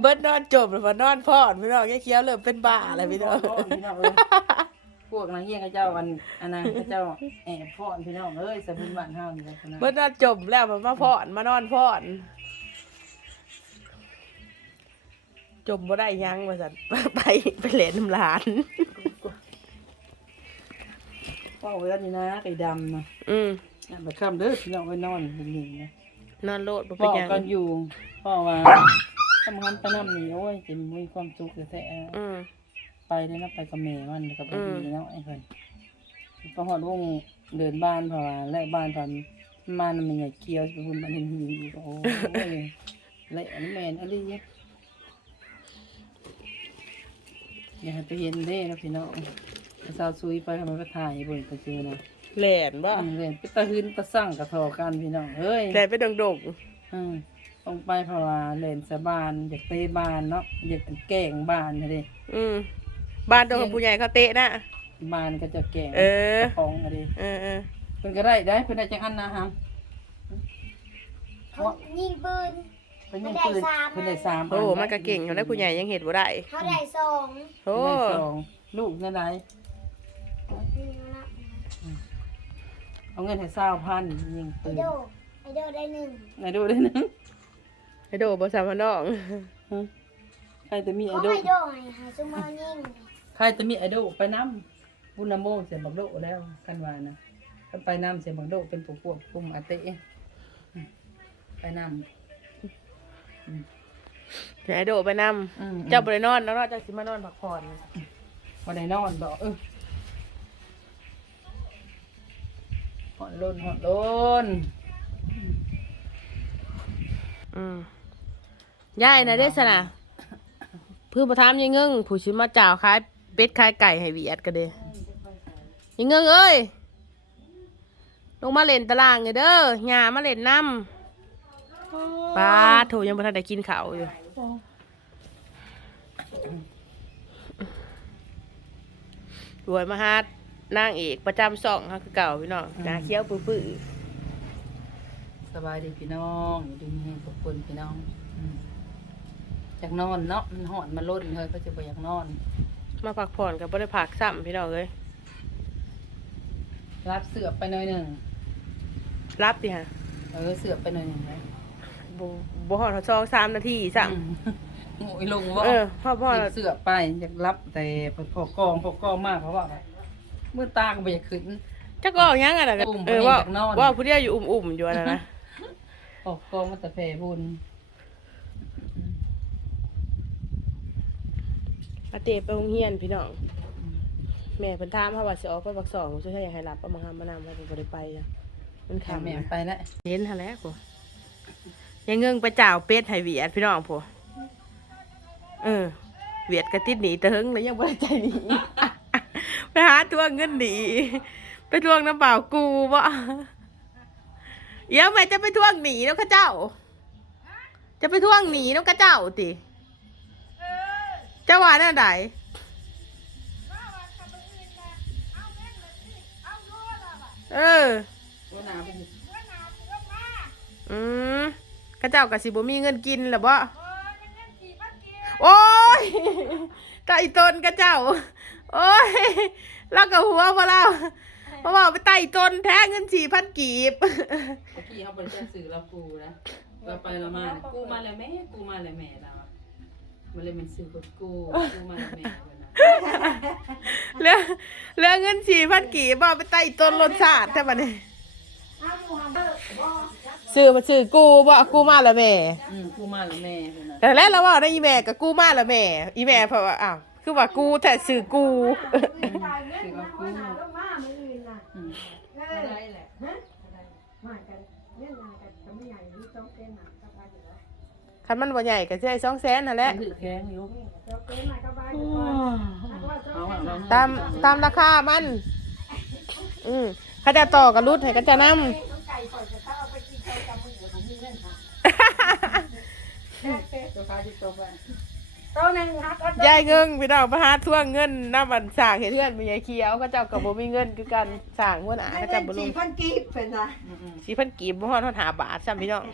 เบิดนอนจบหรือว่านอนพอดพี่น้องแค่เคี้ยวเริ่มเป็นบ้าอะไรพี่น้องพ่พี่น้องเอ้ยพวกนางเฮียกับเจ้าอันอันนางกับเจ้าแอบพ่อนพี่น้องเอ้ยสะพุนบ้านเฮานี่แหละนะเบิดนอนจบแล้วมันมาพอดมานอนพอดจมบ่ได้หยังว่าสันไปไปเล่นน้ำหลาน ว่าไว้แล้วนี่นะไก่ดำนะอืมนั่นไปค่ำเด้อพี่น้องไว้นอนเป็นหนึ่งนะนอนโลดบ่พ่เป็นอหยังกันอยู่พ่อว่าทำงานไปน้ำนี่โอ้ยจะมีความสุขแท้อืมๆไปได้นะไปกับแม่มันกับอืพี่มเนาะไอ้เพิ่นพอหอดวงเดินบ้านเพราะว่าและบ้านพันมันมันใหญ่เกียวไปบุญมันเห็นหิวอีกโอ้ยและอันแม่นอะไรเนี่ยอย่าให้ไปเห็นเด้นะพี่น้อง สาวซุยไปทำไมไปถ่ายบนไปเจอนะแหล่นบ่อืมเลยไปตะหืนตะสั่งกระทอกันพี่น้องเฮ้ยแหล่นไปดงดงอืมต้องไปเพราะว่าเล่นสะบานอยากเตะบานเนาะอยากแกล้งบานเลยๆอืมบ้านตรงกับผู้ใหญ่เขาเตะนะ บานก็จะแกล้งเออ กระของอะไรเออเออเพิ่นก็ได้ได้เพิ่นได้จังอันนะฮะเขายิงปืน เพิ่นยิงปืนเพิ่นได้สามโอ้มันก็เก่งอยู่แล้วผู้ใหญ่ยังเห็นบ่ได้เขาได้สองโอ้เพิ่นได้สองลูกนั่นไดนี่นะ เอาเงินให้สาวพันยิงไอปืนโดไอโดได้หนึ่งไหนดูได้นึงไอโดบ่สามพันน้องฮะใครจะมีไอเขาดอไอลโดไงหาซุมเมอร์ยิงใครจะมีไอดอลไปน้ำบุญนโมเสียบักโดแล้วกันว่านะถ้าไปน้ำเสียบักโดเป็นผู้ควบคุมอาเตะอืมไปน้ำเดี๋ยวไอโดไปนำอืมเจ้าบ่ได้นอนแล้วเนาะเจ้าสิมานอนพักผ่อน วันไหนนอนบอกเออ อนล้นหอนล้นอืมยายนะเด้สนะเพื่อประทามยังเงิงผู้ชิมาจ่าวขายเป็ดขายไก่ให้วียดกันเด้ยังเงิงเอ้ยลงมาเล่นตารางเลยเด้อหญ้ามาเล่นน้ำป้าโถยังบ่ทันได้กินเขาวอยู่รวยมาฮาด นางเอกประจำช่องฮะคือเก่าพี่น้องหน้าเคี้ยวปื้อสบายดีพี่น้องอยู่ดีมีให้ทุกคนพี่น้องอืมอยากนอนเนาะมันหอนมันล้นเฮ้ยก็จะไปอยากนอนๆมาพักผ่อนกับบ่ได้พักซ้ำพี่น้องเอ้ยรับเสือบไปหน่อยหนึ่งรับดิฮะเออเสือบไปหน่อยหนึ่งเลยบ่บ่ฮอดเขาซองสามนาทีซ้ำอืมโง่ยลงว่าเออพ่อพ่อหยิบเสือบไปอยากรับแต่พอกองพอกองมากเพราะว่า เมื่อตาก็ไปอยากขึ้น จักก็เอาหยังอะน่ะอุ้มเออบ่ว่าเห็นจากนอน ว่าผู้เดียวอยู่อุ่มๆอยู่อันนั้นนะพอกองมันแต่แผ่บุญอาเตไปโรงเรียนพี่น้อง แม่เพิ่นถามเฮาว่าสิออกไปบักสองช่วยให้รับเอามาหามานำว่าบ่ได้ไปจ้ะมันแม่ค่ำแม่นะไปแล้วเห็นหั่นแหล้วพ่ยังเงิงไปจ่าวเป็ดให้เวียดพี่น้องพ่เออ เวียดก็ติดหนีเติงแล้วยังบ่ได้ใจหนี ไปหาทวงเงินหนีไปทวงน้ำเปล่ากูบ่เดี๋ยวแม่จะไปทวงหนีแล้วข้าเจ้า จะไปทวงหนีแล้วข้าเจ้าติเจ้าว่าแน่ใดเออเป็นอืมข้าเจ้ากับสิบ่มีเงินกินหรือบ่โอ้ยตาอีตนข้าเจ้า โอ้ยเรากับหัวพอเราเพราะว่าไปไต่ตนแท้เงินสี่พันกีบเมื่อกี้เขาเป็นแค่สื่อเรากูนะเราไปเรามาเนี่ยกูมาแล้วแม่กูมาแล้วแม่เราอะมันเลยเป็นสื่อกดกูกูมาแล้วแม่เลยนะเรื่องเรื่องเงินสี่พันกีบบ่ไปไต่ตนรสชาติใช่ปะเนี่ยซื้อมาซื้อกูบ่กูมาแล้วแม่อืมกูมาแล้วแม่เลยนะแต่แรกเราว่าได้อีแม่กับกูมาแล้วแม่ อีแม่เพราะว่าอ้าว คือว่ากูแต่ซื้อกูคือว่ากูอืมคันมันบ่ใหญ่ก็สิได้สองแสนนั่นแหละถือแข้งอยู่เอาอะเราตามตามราคามัน อืมเขาจะต่อกับรุดให้กันจะนตั วค้าที่ตัวไปำตัวหนึงฮักเอายายเงิงพี่น้องมาหาทวงเงินน้ำมันสร้างเฮ็ดเฮือนมียายเขียวเขาเจ้าก็บ่มีเงินคือกันสร้างหัวหน้าเขาเจ้าบ่ลงสี่พันกีบเป็นไรสี่พันกีบบ่ฮอดฮอดหาบาทซ้ำพี่น้อง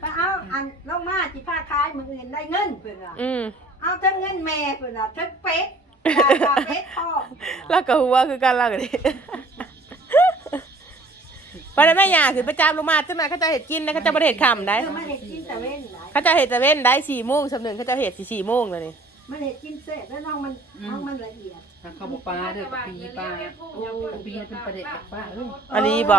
ไปเอาอันลงมาจีผ้าคายมืออื่นได้เงินเป็นไรอืมเอาทั้งเงินแม่เป็นไรทั้งเป็ดยาเป็ดพ่อแล้วก็หัวคือกันแล้วก็ดิไปได้แม่ยาคือประจำลงมาจังได๋เขาเจ้าเฮ็ดกินนะเขาเจ้าบ่ได้เฮ็ดค่ำได้เออมันเห็ดกินแต่ เว้นไหนเขาเจ้าเฮ็ดแต่เว้นได้4โมงสำนึงเขาเจ้าเฮ็ดสิ4โมงแล้วนี่มันเห็ดกินเสร็จแล้วน้องมันน้องมันละเอียดถ้าเขาบอกปลาเด้อปีปลาโอ้ปีเป็นประเด็นปลาเอ้ยอันนี้บ่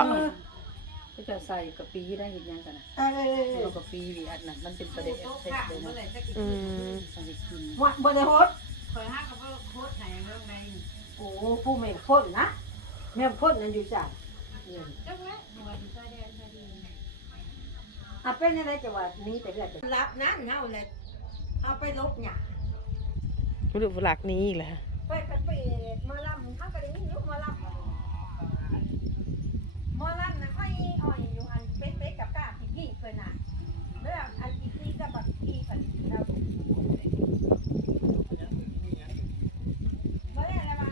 ก็จะใส่กะปีได้เห็นยังกันนะเออเรากะปีวีอันนั้นมันเป็นประเด็นเสร็จเลยนะอืมใส่กินหมดบริโภคโอ้ผู้ไม่พ้นนะแม่พ้นนั่นอยู่จ้ะ เอาเป็นอะไรจะว่านี้แต่เรื่องรับนั่นเฮาเลยเอาไปลบเนี่ยบ่รู้หลักนี้อีกแล้วไปไปไปหมอลำเขาก็ได้ยินอยู่หมอลำหมอลำนะค่อยอ่อยอยู่อันเป็ดเป็ดกับกาพี่พี่เพิ่นน่ะเรื่องอันพี่พี่กับบักพี่เพิ่นเราบ่ได้อะไรมา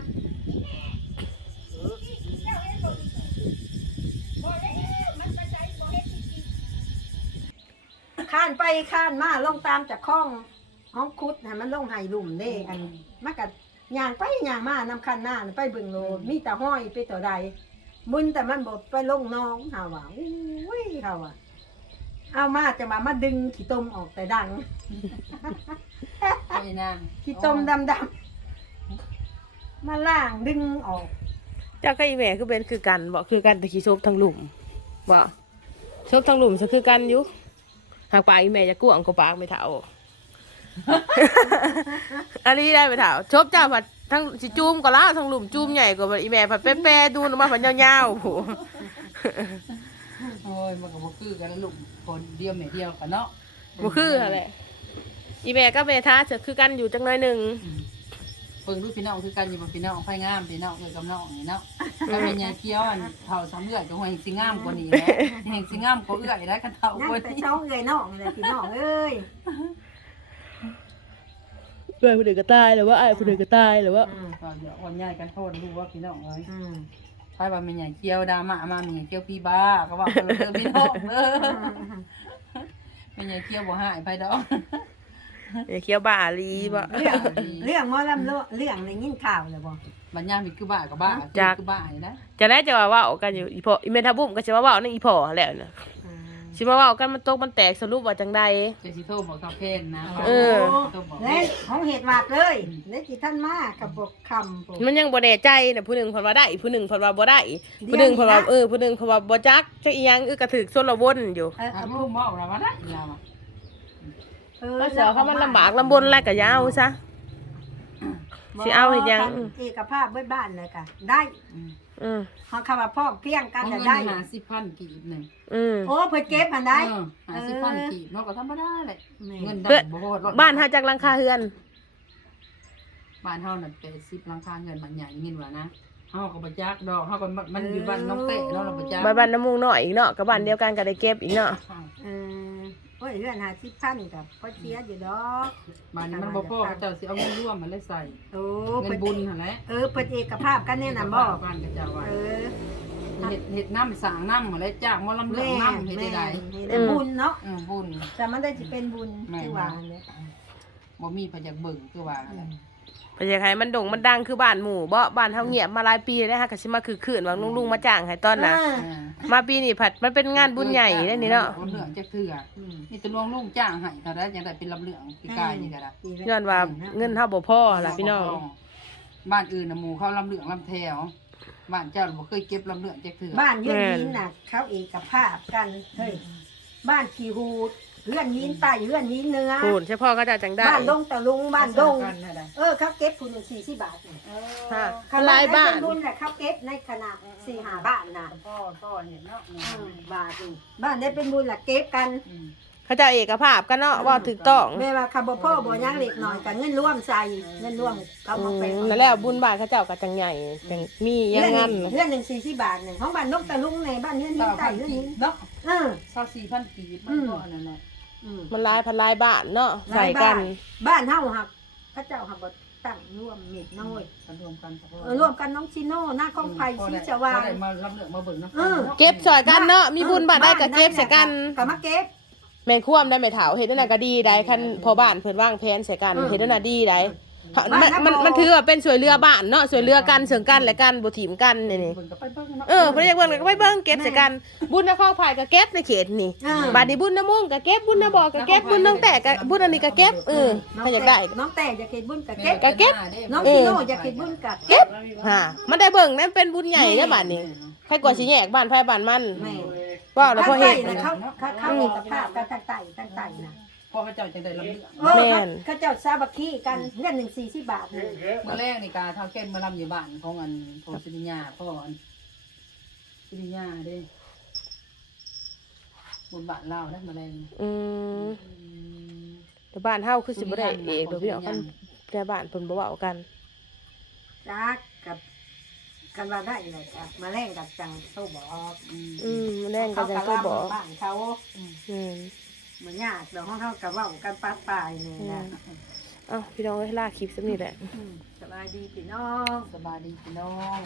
เจ้าเฮ็ดบ่ดีบ่ได้มันไปใจบ่เฮ็ดจริงๆข้านไปข้านมาลงตามจากคลองห้องคุดให้มันลงไห้หลุมเด้อันมันก็ย่างไปย่างมานำคันหน้าน่ะไปเบิ่งโลดมีแต่ห้อยไปต่อใดมุนแต่มันบ่ไปลงน้องเฮาว่าอุ้ยเฮาว่าเอามาจะมามาดึงขี้ตมออกแต่ดังไอ้นางขี้ตมดำๆมาล่างดึงออกเจ้าก็อีแม่คือเป็นคือกันบ่คือกันแต่ขี้ซบทั้งหลุมบ่ซบทั้งหลุมซะคือกันอยู่ หากปากอีแม่จะกวางก็ปากไม่เท่าอันนี้ได้ไปเท่าชบเจ้าผัดทั้งสิจูมก็ล่าทั้งหลุมจูมใหญ่กว่าอีแม่ผัดแป๊ะๆดูนออกมาผัดยาวๆโอ้โหโอ้ยมันก็บ่คือกันแล้วลูกคนเดียวแม่เดียวกันเนาะบ่คืออะไรอีแม่ก็แม่ท้าจะคือกันอยู่จังน้อยหนึ่ง เพิ่งรู้พี่น้องคือกันอยู่บ่พี่น้องไผงามพี่น้องเอ้ยกับน้องนี่เนาะก็เป็นยาเคี้ยวอันเฒ่าสามเอื้อยก็หัวแห่งสิงามกว่านี้แหละแห่งสิงามกว่าเอื้อยแล้วคันเฒ่านั่กว่าแต่นี้เช้าเอ้ยน้องเลยพี่น้องเอ้ยเพื่อนคนอื่นก็ตายหรือว่าไอ้คนอื่นก็ตายหรือว่าอืมว่าเดี๋ยววันใหญ่กันโทษรู้ว่าพี่น้องเอ้ยอืมไผว่าแม่ใหญ่เคี้ยวดราม่ามาแม่ใหญ่เคี้ยวพี่บ้าก็ว่าเพิ่นเด้อพี่น้องเด้อแม่ใหญ่เคี้ยวบ่หายไปดอก อย่าเคี้ยวบ้าอาลีบ่เรื่องเรื่องหมอลำเรื่องเรื่องได้ยินข่าวเลยบ่บัญญามีคือบ้ากับบ้าจักคือบ้านี่นะจะได้จะว่าเว่ากันอยู่อีพ่ออีเมทาบุ้มก็จะว่าเว่านั่นอีพ่อแหล้วนะอืมสิมาเว่ากันมันตกมันแตกสรุปว่าจังใดเจสิโทรบอกกับเพนนะเออโทรบอกและของเหตุวาดเลยและจิท่านมากับบกคำผมมันยังบ่แน่ใจนะผู้หนึ่งเพิ่นว่าได้ผู้หนึ่งเพิ่นว่าบ่ได้ผู้หนึ่งเพิ่นว่าเออผู้หนึ่งเพิ่นว่าบ่จักจักอีหยังเออกระถึกส่วนละวนอยู่เอออะเอาพูดบอกเราว่าได้ เราอะเออก็เสือเขามันลำบากลำบนอะไรก็อยาวซะ สิเอาเฮ็ดหยัง เอกภาพไว้บ้านเลยค่ะได้อืมอืมเขาคำว่าพ่อเพียงกันเอาจะเงินได้ หาสิบพันกีบหนึ่งอืม โอ้เพิ่นเก็บมันได้ เออหาสิบพันกีบเนาะก็ธรรมดาเลยเงินเพื่อดำบ่พอบ้านเฮาจักหลังคาเฮือน บ้านเฮาน่ะเป็นสิบหลังคาเงินมันใหญ่เงินว่านะเฮาก็บ่จักดอกเฮาก็มันอยู่บ้านน้องเต้เนาะเราบ่จักบ้านบ้านน้ำมูกน้อยอีกเนาะกับบ้านเดียวกันก็ได้เก็บอีกเนาะ เออ โอ้ยเรื่องหาสิบพันกับพ่อเชียอยู่ดอกบ้านนี้มันบ่พอเขาเจ้าสิเอาเงินร่วมมาเลยใส่โอ้เงิเพิ่นนบุญหั่นแหละเออเพิ่นเอกภาพกันแน่น่ะบ่บ้านก็เจ้าว่าเออเฮ็ดเฮ็ดน้ำสร้างน้ำอะไรจ้างหมอลำเรื่องแม่น้ำเฮ็ดแม่ได้นี่แหละบุญเนาะอืมบุญแต่มันได้สิเป็นบุญแม่ที่ว่าเนี่ยบ่มีพยักเบิ่งคือว่านั่นแหละ เพิ่นอยากให้มันโด่งมันดังคือบ้านหมู่บ่บ้านเฮาเงียบมาหลายปีแล้วฮะก็สิมาคือคืนว่าลุงๆมาจ้างให้ตอนน่ะเอออ่ามาปีนี้ผัดมันเป็นงานบุญใหญ่ได้นี่เนาะบ่เรื่องจักเทื่ออนี่ตะลวงลุงจ้างให้เท่าใดจังได้เป็นลำเรื่องปีกายนี่ก็ได้ย้อนว่าเงินเฮาบ่พอล่ะพี่น้องบ้านอื่นน่ะหมู่เขาลำเรื่องลำแถวบ้านเจ้าบ่เคยเก็บลำเรื่องจักเทื่อบ้านเยื่อนยินน่ะ เขาเอกภาพกันเฮ้ยบ้านขี้หูด เลื่อนยินใต้เลื่อนยินเนื้อพูนเฉพาะก็จะจังได้บ้านดงตะลุงบ้านดงกันนั่นแหละเออเขาเก็บคุณสี่สิบบาทเนี่ยค่ะเขาหลายบ้านเป็นบุญแหละเขาเก็บในขนาดสี่ห้าบ้านน่ะพ่อพ่อเห็นเนาะอืมบาทนี่บ้านได้เป็นบุญแหละเก็บกันอืมเขาจะเอกภาพกันเนาะว่าถูกต้องแม่ว่าคาร์บพ่อบ่ยังเล็กหน่อยกันเงินร่วมใส่เงินร่วมเขาอืมาเป็นมนั่นแหละบุญบ้านเขาเจ้าก็จังใหญ่จังมีอยังงั้นเรื่องหนึ่งสี่สิบบาทหนึ่งของบ้านนกตะลุงในบ้านเงื่อนยินใต้เงื่อนยินเนาะ เออ24,000กีบมันก็อันนั้นน่ะอืมมันหลายพันหลายบ้านเนาะใส่กัน บ้านเฮาหักพระเจ้าหักบ่ตั้งร่วมเม็ดน้อยกันรวมกันเออร่วมกันน้องชิโน่หน้าของไผ่สีสว่างได้มารับเรื่องมาเบิ่งนะเออ เก็บซอยกันเนาะมีบุญบาดได้ก็เก็บใส่กันก็มาเก็บ แม่นควมได้แม่เฒ่าเฮ็ดนั่นนะก็ดีได้คันพอบ้านเพิ่นวางแผนใส่กันอืม เฮ็ดนั่นน่ะดีได้บ้าน มันนะมันบ่มันถือว่าเป็นสวยเรือบ้านเนาะสวยเรือกันเสริงกันและกันบ่ถีมกันนี่นี่เบิ่งก็ไปเบิ่งเนาะเออเพิ่นเรียกว่าก็ไปเบิ่งเก็บใส่กันบุญนครภายก็เก็บในเขตนี่อ่าบาดนี้บุญนมุ่งก็เก็บบุญนบ่อก็เก็บบุญน้องแต่ก็บุญอันนี้ก็เก็บเออถ้าอยากได้น้องแต่อยากเก็บบุญกับเก็บก็เก็บน้องเออชิโน่อยากเก็บบุญกับเก็บฮะมันได้เบิ่งนั่นเป็นบุญใหญ่เด้อบัดนี้ใครกว่าสิแยกบ้านไผบ้านมันแม่ว่าแล้วพอเฮ็ดนะเขาเขาเขาเอกภาพกันตั้งไต่ตั้งไต่นะ พ่อพระเจ้าจังได้รับเรื่องเออแม่น เขาเจ้าซาบักคีกันเงินหนึ่งสี่สิบบาทเลยเมื่อแรกนี่กาเท่าแก่นมาลำอยู่บ้านของอันโพสิริญญาพ่ออันสิริญญาเด้บนบ้านเราได้มาแรงอืมแต่บ้านเฮาคือสิบ่ได้เอกดอกพี่น้องคันแต่บ้านเพิ่นบ่เว้ากัน จักกับกันว่าได้เลยจ้ะมาแล่งกับจังเขาบอกอืมอืมแน่งก็ยังก็บอกบ้านเขาอืมเห มือนญาติเดี๋ยวห้องเขากับว่ากันปัดปลายนี่นะเอ้าพี่น้องเอ้ยลาคลิปซะนี่แหละอืมสบายดีพี่น้อง สบายดีพี่น้อง